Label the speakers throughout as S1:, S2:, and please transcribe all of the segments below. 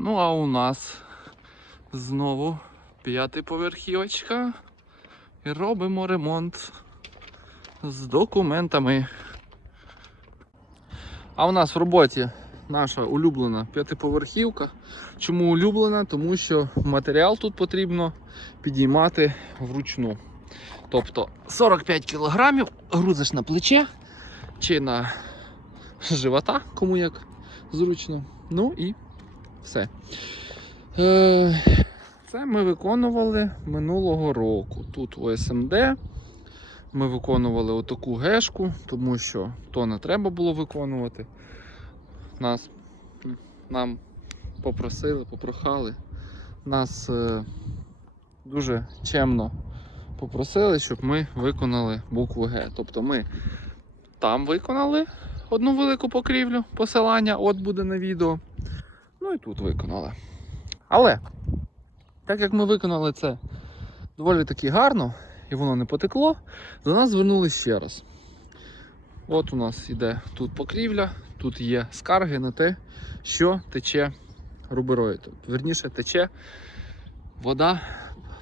S1: Ну, а у нас знову п'ятиповерхівочка. І робимо ремонт з документами. А у нас в роботі наша улюблена п'ятиповерхівка. Чому улюблена? Тому що матеріал тут потрібно підіймати вручну. Тобто 45 кг грузиш на плече чи на живота, кому як зручно. Ну і все. Е, Це ми виконували минулого року. Тут у СМД ми виконували отаку гешку, тому що то не треба було виконувати. Нас, нам попросили, попрохали. Нас е, дуже чемно попросили, щоб ми виконали букву Г. Тобто ми там виконали одну велику покрівлю, посилання, от буде на відео. Ну і тут виконали. Але, так як ми виконали це доволі таки гарно і воно не потекло, до нас звернулись ще раз. От у нас іде тут покрівля, тут є скарги на те, що тече рубероїд. Верніше тече вода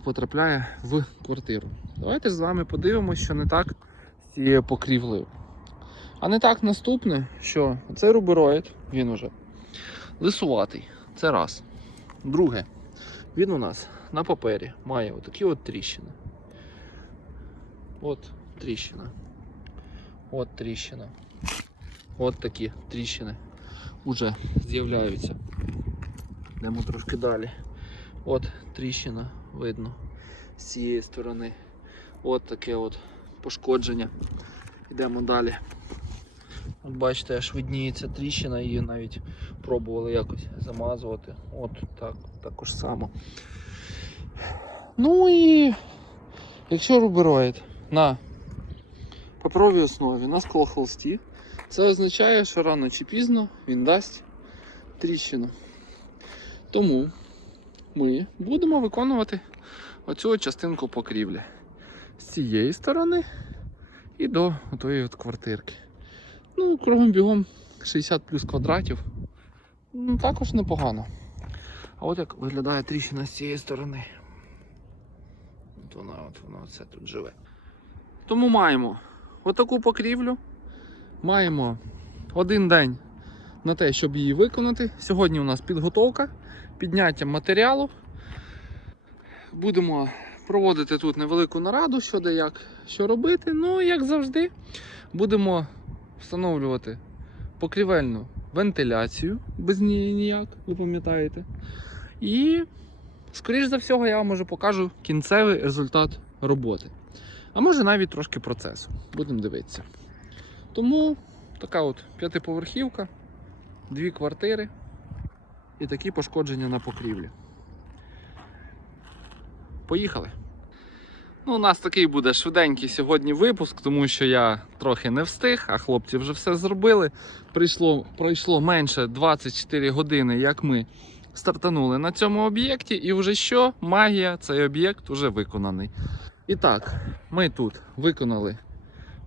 S1: потрапляє в квартиру. Давайте з вами подивимося, що не так з цією покрівлею. А не так наступне, що цей рубероїд, він уже лисуватий. Це раз. Друге, він у нас на папері має отакі от тріщини. От тріщина. От тріщина. От такі тріщини вже з'являються. Йдемо трошки далі. От тріщина видно з цієї сторони. От таке от пошкодження. Йдемо далі. Бачите, аж видніється тріщина, її навіть пробували якось замазувати. От так, також само. Ну і якщо рубероїд на паперовій основі на склохолсті, це означає, що рано чи пізно він дасть тріщину. Тому ми будемо виконувати оцю частинку покрівлі з цієї сторони і до тої от квартирки. Ну, кругом бігом 60 плюс квадратів. Ну, також непогано. А от як виглядає тріщина з цієї сторони. От вона, от вона оце тут живе. Тому маємо отаку покрівлю. Маємо один день на те, щоб її виконати. Сьогодні у нас підготовка, підняття матеріалу. Будемо проводити тут невелику нараду, що де як, що робити. Ну, як завжди, будемо встановлювати покрівельну вентиляцію, без неї ніяк, ви пам'ятаєте. І, скоріш за всього, я вам уже покажу кінцевий результат роботи. А може навіть трошки процесу. Будемо дивитися. Тому така от п'ятиповерхівка, дві квартири і такі пошкодження на покрівлі. Поїхали! Ну, у нас такий буде швиденький сьогодні випуск, тому що я трохи не встиг, а хлопці вже все зробили. Прийшло, пройшло менше 24 години, як ми стартанули на цьому об'єкті, і вже що? Магія, цей об'єкт вже виконаний. І так, ми тут виконали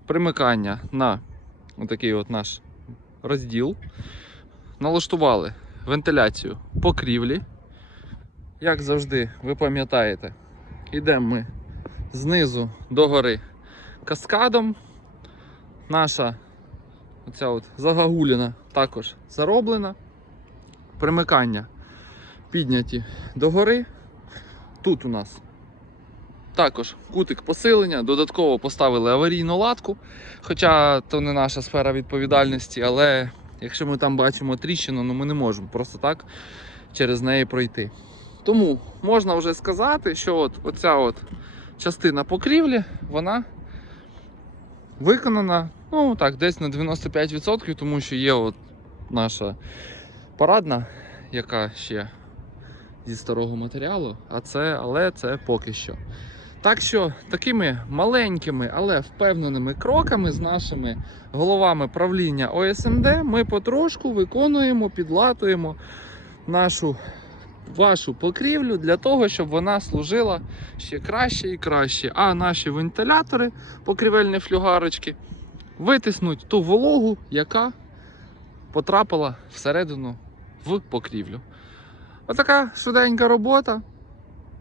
S1: примикання на отакий от наш розділ. Налаштували вентиляцію покрівлі. Як завжди, ви пам'ятаєте, йдемо ми знизу до гори каскадом. Наша оця от загагуліна також зароблена. Примикання підняті до гори. Тут у нас також кутик посилення, додатково поставили аварійну латку, хоча то не наша сфера відповідальності, але якщо ми там бачимо тріщину, ну ми не можемо просто так через неї пройти. Тому можна вже сказати, що от оця от частина покрівлі, вона виконана ну так, десь на 95%, тому що є от наша парадна, яка ще зі старого матеріалу, а це, але це поки що. Так що такими маленькими, але впевненими кроками з нашими головами правління ОСМД ми потрошку виконуємо, підлатуємо нашу вашу покрівлю для того, щоб вона служила ще краще і краще. А наші вентилятори, покрівельні флюгарочки, витиснуть ту вологу, яка потрапила всередину в покрівлю. Отака швиденька робота.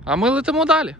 S1: А ми летимо далі.